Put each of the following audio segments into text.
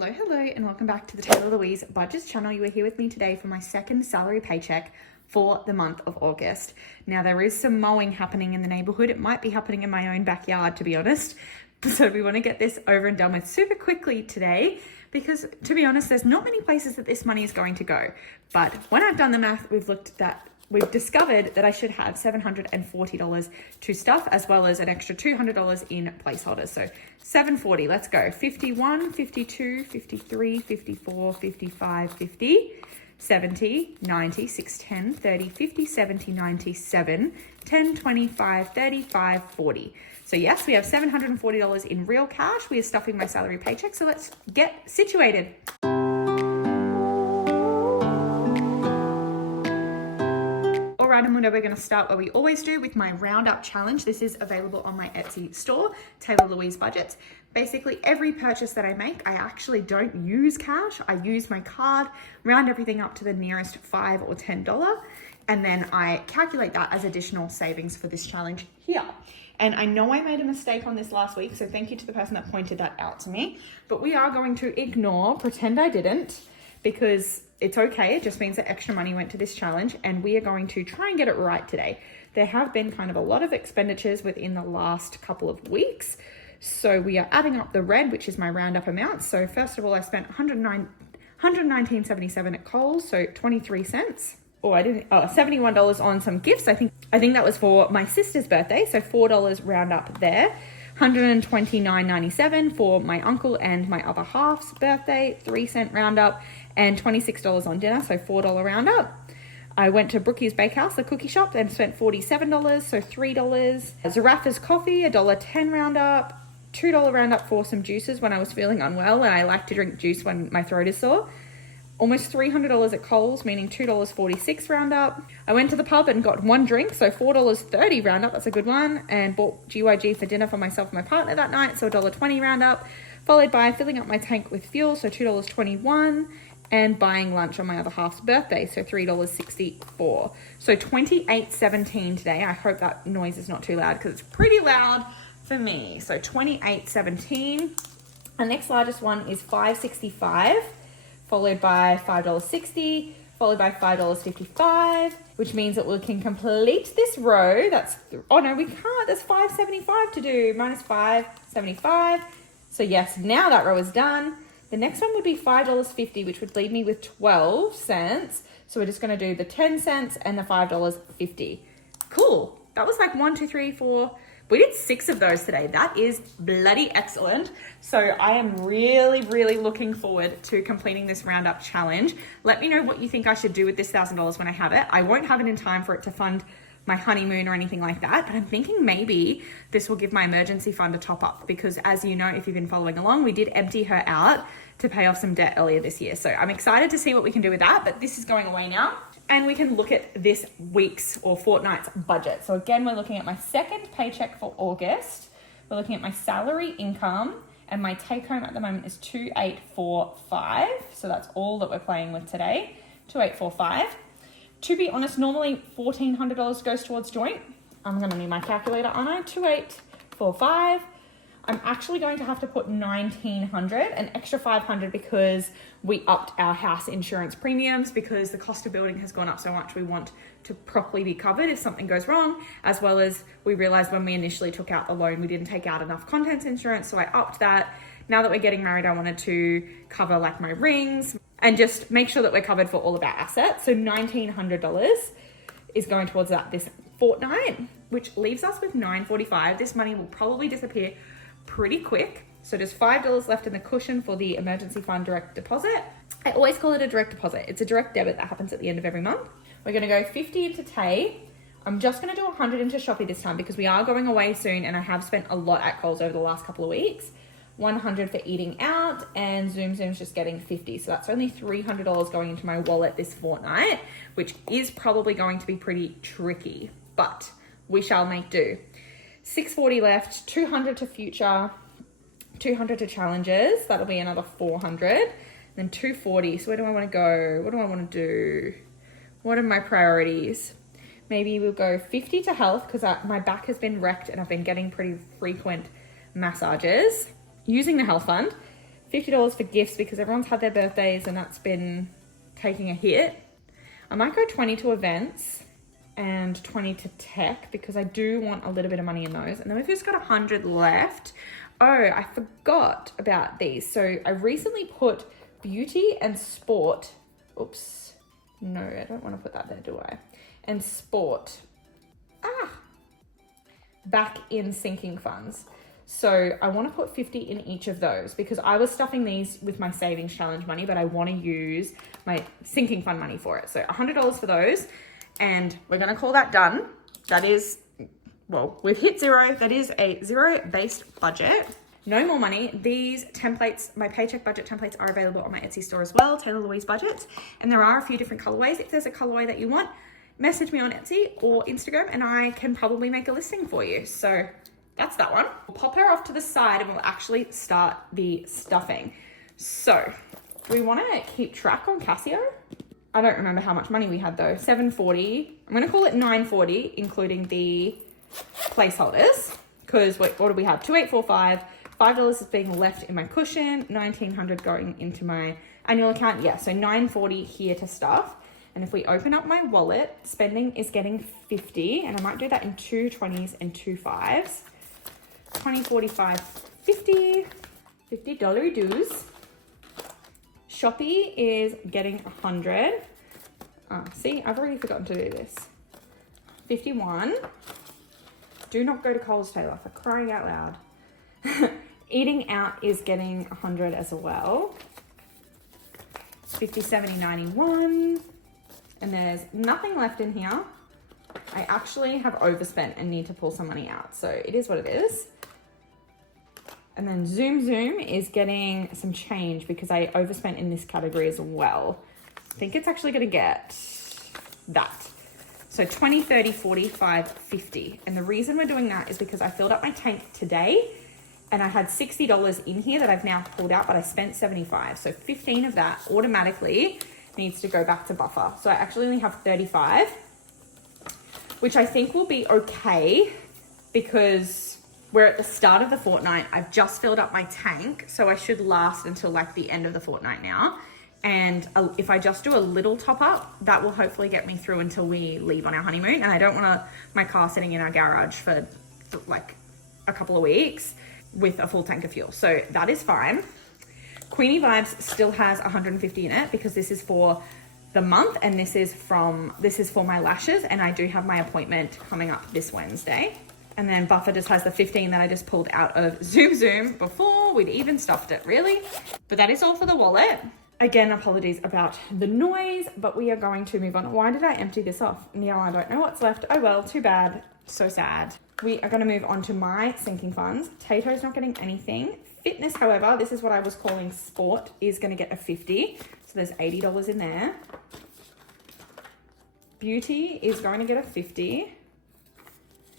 Hello, and welcome back to the Taylah Louise Budgets channel. You are here with me today for my second salary paycheck for the month of August. Now, there is some mowing happening in the neighborhood. It might be happening in my own backyard, to be honest. So we want to get this over and done with super quickly today because, to be honest, there's not many places that this money is going to go. But when I've done the math, we've discovered that I should have $740 to stuff, as well as an extra $200 in placeholders. So $740, let's go. 51, 52, 53, 54, 55, 50, 70, 90, 6, 10, 30, 50, 70, 90, 7, 10, 25, 35, 40. So yes, we have $740 in real cash. We are stuffing my salary paycheck. So let's get situated. We're going to start where we always do with my Roundup challenge. This is available on my Etsy store, Taylah Louise Budgets. Basically, every purchase that I make, I actually don't use cash. I use my card, round everything up to the nearest $5 or $10, and then I calculate that as additional savings for this challenge here. And I know I made a mistake on this last week, so thank you to the person that pointed that out to me. But we are going to pretend I didn't, because it's okay. It just means that extra money went to this challenge, and we are going to try and get it right today. There have been kind of a lot of expenditures within the last couple of weeks. So we are adding up the red, which is my Roundup amount. So first of all, I spent $119.77 at Kohl's, so 23 cents. $71 on some gifts. I think that was for my sister's birthday, so $4 Roundup there. $129.97 for my uncle and my other half's birthday, 3-cent Roundup, and $26 on dinner, so $4 Roundup. I went to Brookie's Bakehouse, the cookie shop, and spent $47, so $3. Zaraffa's Coffee, $1.10 Roundup, $2 Roundup for some juices when I was feeling unwell, and I like to drink juice when my throat is sore. Almost $300 at Kohl's, meaning $2.46 Roundup. I went to the pub and got one drink, so $4.30 Roundup, that's a good one, and bought GYG for dinner for myself and my partner that night, so $1.20 Roundup, followed by filling up my tank with fuel, so $2.21, and buying lunch on my other half's birthday, so $3.64. So $28.17 today. I hope that noise is not too loud because it's pretty loud for me. So $28.17. The next largest one is $5.65. Followed by $5.60, followed by $5.55, which means that we can complete this row. We can't. There's $5.75 to do, minus $5.75. So yes, now that row is done. The next one would be $5.50, which would leave me with 12 cents. So we're just going to do the 10 cents and the $5.50. Cool. That was like 1, 2, 3, 4. We did 6 of those today. That is bloody excellent. So I am really, really looking forward to completing this Roundup challenge. Let me know what you think I should do with this $1,000 when I have it. I won't have it in time for it to fund my honeymoon or anything like that, but I'm thinking maybe this will give my emergency fund a top up because, as you know, if you've been following along, we did empty her out to pay off some debt earlier this year. So I'm excited to see what we can do with that, but this is going away now. And we can look at this week's or fortnight's budget. So again, we're looking at my second paycheck for August. We're looking at my salary income, and my take home at the moment is $2,845. So that's all that we're playing with today, $2,845. To be honest, normally $1,400 goes towards joint. I'm gonna need my calculator, aren't I? $2,845. I'm actually going to have to put $1,900, an extra $500 because we upped our house insurance premiums because the cost of building has gone up so much. We want to properly be covered if something goes wrong, as well as we realized when we initially took out the loan, we didn't take out enough contents insurance. So I upped that. Now that we're getting married, I wanted to cover like my rings and just make sure that we're covered for all of our assets. So $1,900 is going towards that this fortnight, which leaves us with $945. This money will probably disappear pretty quick. So there's $5 left in the cushion for the emergency fund direct deposit. I always call it a direct deposit. It's a direct debit that happens at the end of every month. We're going to go 50 into Tay. I'm just going to do 100 into Shopee this time because we are going away soon and I have spent a lot at Kohl's over the last couple of weeks. 100 for eating out, and Zoom's just getting 50. So that's only $300 going into my wallet this fortnight, which is probably going to be pretty tricky, but we shall make do. 640 left, 200 to future, 200 to challenges. That'll be another 400. Then 240. So where do I want to go? What do I want to do? What are my priorities? Maybe we'll go 50 to health because my back has been wrecked and I've been getting pretty frequent massages using the health fund. $50 for gifts because everyone's had their birthdays and that's been taking a hit. I might go 20 to events and 20 to tech because I do want a little bit of money in those. And then we've just got 100 left. Oh, I forgot about these. So I recently put beauty and sport. Oops. No, I don't want to put that there, do I? And sport. Back in sinking funds. So I want to put 50 in each of those because I was stuffing these with my savings challenge money, but I want to use my sinking fund money for it. So $100 for those. And we're going to call that done. That is, well, we've hit zero. That is a zero-based budget. No more money. These templates, my paycheck budget templates are available on my Etsy store as well, Taylah Louise budgets. And there are a few different colorways. If there's a colorway that you want, message me on Etsy or Instagram and I can probably make a listing for you. So that's that one. We'll pop her off to the side and we'll actually start the stuffing. So do we want to keep track on Casio? I don't remember how much money we had though. $7.40. I'm going to call it $9.40, including the placeholders. Because what do we have? $2,845. $5 is being left in my cushion. $1,900 going into my annual account. Yeah, so $9.40 here to stuff. And if we open up my wallet, spending is getting 50, and I might do that in 2 20s and 2 5s. 20, 45, 50, $50 dues. Shopee is getting 100. See, I've already forgotten to do this. 51. Do not go to Coles, Taylor, for crying out loud. Eating out is getting 100 as well. 50, 70, 91. And there's nothing left in here. I actually have overspent and need to pull some money out. So it is what it is. And then Zoom is getting some change because I overspent in this category as well. I think it's actually going to get that. So 20, 30, 45, 50. And the reason we're doing that is because I filled up my tank today and I had $60 in here that I've now pulled out, but I spent 75. So 15 of that automatically needs to go back to buffer. So I actually only have 35, which I think will be okay because we're at the start of the fortnight. I've just filled up my tank, so I should last until like the end of the fortnight now. And if I just do a little top up, that will hopefully get me through until we leave on our honeymoon. And I don't want my car sitting in our garage for like a couple of weeks with a full tank of fuel. So that is fine. Queenie Vibes still has 150 in it because this is for the month and this is for my lashes, and I do have my appointment coming up this Wednesday. And then Buffer just has the 15 that I just pulled out of Zoom before we'd even stuffed it, really. But that is all for the wallet. Again, apologies about the noise, but we are going to move on. Why did I empty this off? Now I don't know what's left. Oh well, too bad. So sad. We are going to move on to my sinking funds. Tato's not getting anything. Fitness, however, this is what I was calling sport, is going to get a 50. So there's $80 in there. Beauty is going to get a 50.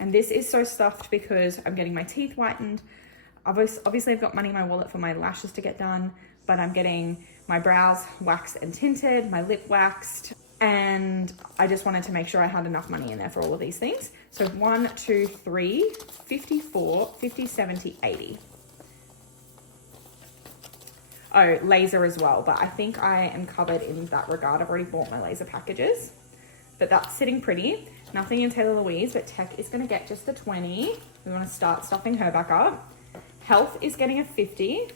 And this is so stuffed because I'm getting my teeth whitened. Obviously, I've got money in my wallet for my lashes to get done, but I'm getting my brows waxed and tinted, my lip waxed, and I just wanted to make sure I had enough money in there for all of these things. So 1, 2, 3, 54, 50, 70, 80. Oh, laser as well, but I think I am covered in that regard. I've already bought my laser packages, but that's sitting pretty. Nothing in Taylah Louise, but Tech is going to get just a 20. We want to start stuffing her back up. Health is getting a 50.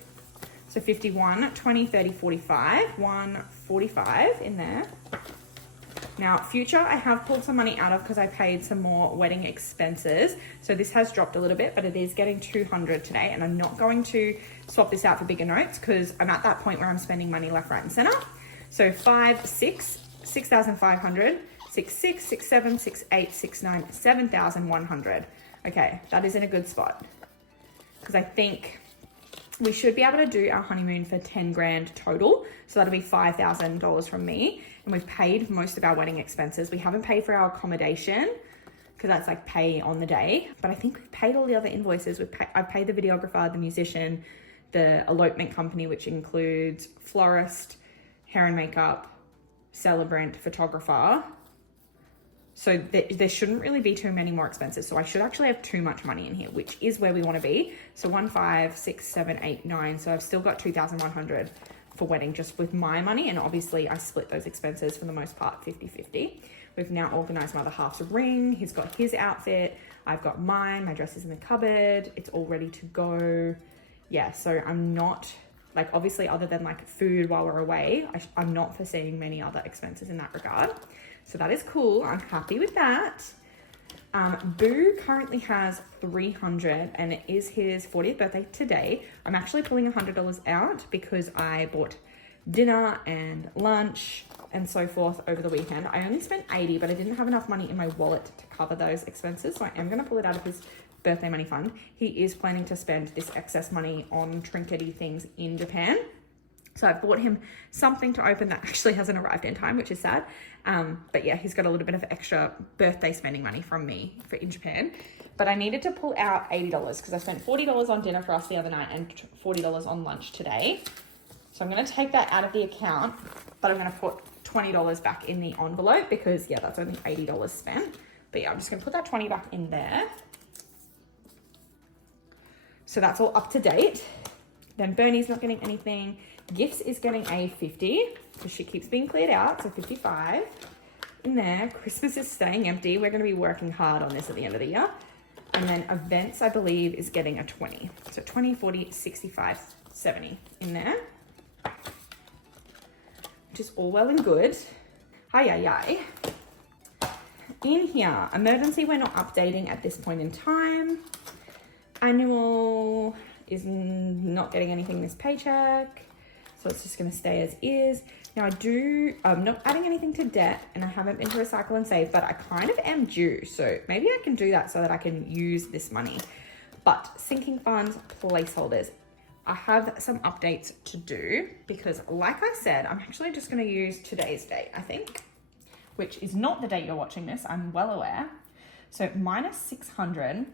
So 51, 20, 30, 45, 1, 45 in there. Now, Future, I have pulled some money out of because I paid some more wedding expenses. So this has dropped a little bit, but it is getting 200 today. And I'm not going to swap this out for bigger notes because I'm at that point where I'm spending money left, right, and center. So 5, 6, 6,500, 6, 6, 6, 7, 6, 8, 6, 9, 7,100. Okay, that is in a good spot because I think we should be able to do our honeymoon for 10 grand total. So that'll be $5,000 from me. And we've paid most of our wedding expenses. We haven't paid for our accommodation because that's like pay on the day. But I think we've paid all the other invoices. I've paid the videographer, the musician, the elopement company, which includes florist, hair and makeup, celebrant, photographer. So there shouldn't really be too many more expenses. So I should actually have too much money in here, which is where we want to be. So 1, 5, 6, 7, 8, 9. So I've still got 2,100 for wedding just with my money. And obviously I split those expenses for the most part 50-50. We've now organized my other half's ring. He's got his outfit. I've got mine. My dress is in the cupboard. It's all ready to go. Yeah, so I'm not, like, obviously other than like food while we're away, I'm not foreseeing many other expenses in that regard. So that is cool. I'm happy with that. Boo currently has 300 and it is his 40th birthday today. I'm actually pulling $100 out because I bought dinner and lunch and so forth over the weekend. I only spent 80, but I didn't have enough money in my wallet to cover those expenses. So I am going to pull it out of his birthday money fund. He is planning to spend this excess money on trinkety things in Japan. So I bought him something to open that actually hasn't arrived in time, which is sad. But yeah, he's got a little bit of extra birthday spending money from me for in Japan. But I needed to pull out $80 because I spent $40 on dinner for us the other night and $40 on lunch today. So I'm going to take that out of the account, but I'm going to put $20 back in the envelope because yeah, that's only $80 spent. But yeah, I'm just going to put that 20 back in there. So that's all up to date. Then Bernie's not getting anything. Gifts is getting a 50 because she keeps being cleared out, so 55 in there. Christmas is staying empty. We're going to be working hard on this at the end of the year. And then events, I believe, is getting a 20. So 20, 40, 65, 70 in there, which is all well and good. Hi. In here, emergency, we're not updating at this point in time. Annual is not getting anything this paycheck. So it's just going to stay as is. Now I'm not adding anything to debt and I haven't been to recycle and save, but I kind of am due. So maybe I can do that so that I can use this money. But sinking funds, placeholders, I have some updates to do because like I said, I'm actually just going to use today's date, I think, which is not the date you're watching this. I'm well aware. So minus 600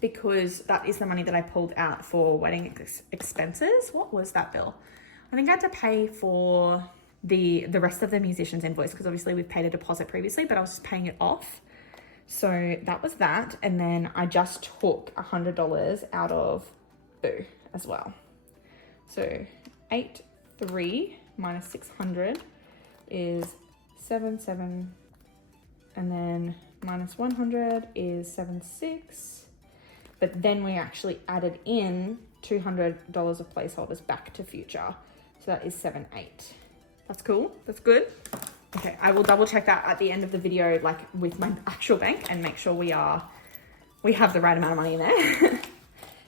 because that is the money that I pulled out for wedding expenses. What was that bill? I think I had to pay for the rest of the musician's invoice because obviously we've paid a deposit previously, but I was just paying it off. So that was that. And then I just took $100 out of Boo as well. So 83 minus 600 is 77. And then minus 100 is 76. But then we actually added in $200 of placeholders back to future. So that is 78. That's cool. That's good. Okay, I will double check that at the end of the video, like with my actual bank, and make sure we have the right amount of money in there.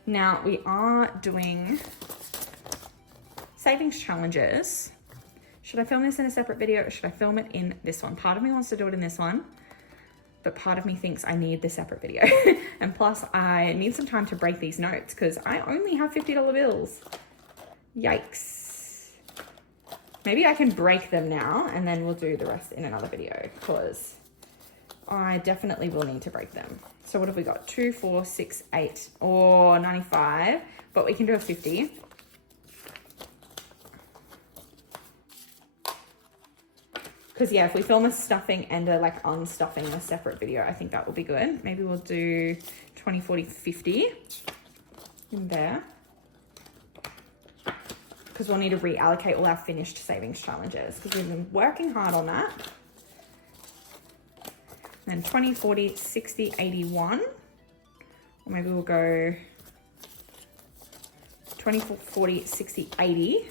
Now we are doing savings challenges. Should I film this in a separate video or should I film it in this one? Part of me wants to do it in this one, but part of me thinks I need the separate video. And plus I need some time to break these notes because I only have $50 bills. Yikes. Maybe I can break them now and then we'll do the rest in another video because I definitely will need to break them. So what have we got? 2, 4, 6, 8, or 95, but we can do a 50. Because yeah, if we film a stuffing and a like unstuffing a separate video, I think that will be good. Maybe we'll do 20, 40, 50 in there. Because we'll need to reallocate all our finished savings challenges because we've been working hard on that. And then 20, 40, 60, 81. Or maybe we'll go 20, 40, 60, 80.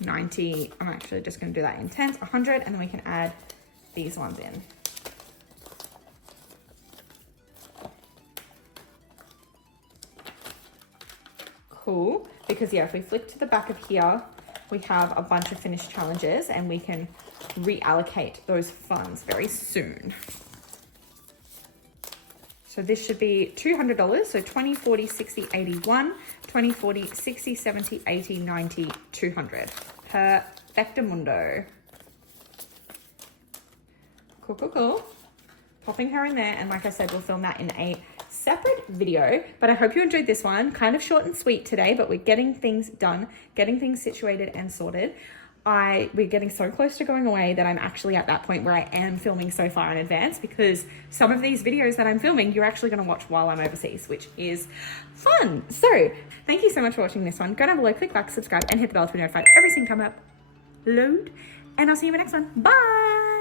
90, I'm actually just going to do that in tens, 100, and then we can add these ones in. Cool, because yeah, if we flick to the back of here, we have a bunch of finished challenges and we can reallocate those funds very soon. So this should be $200, so 20, 40, 60, 81, 20, 40, 60, 70, 80, 90, 200. Perfectamundo. Cool. Popping her in there, and like I said, we'll film that in a separate video, but I hope you enjoyed this one. Kind of short and sweet today, but we're getting things done, getting things situated and sorted. we're getting so close to going away that I'm actually at that point where I am filming so far in advance, because some of these videos that I'm filming, you're actually going to watch while I'm overseas, which is fun. So thank you so much for watching this one. Go down below, click like, subscribe, and hit the bell to be notified every single time I upload. And I'll see you in the next one. Bye.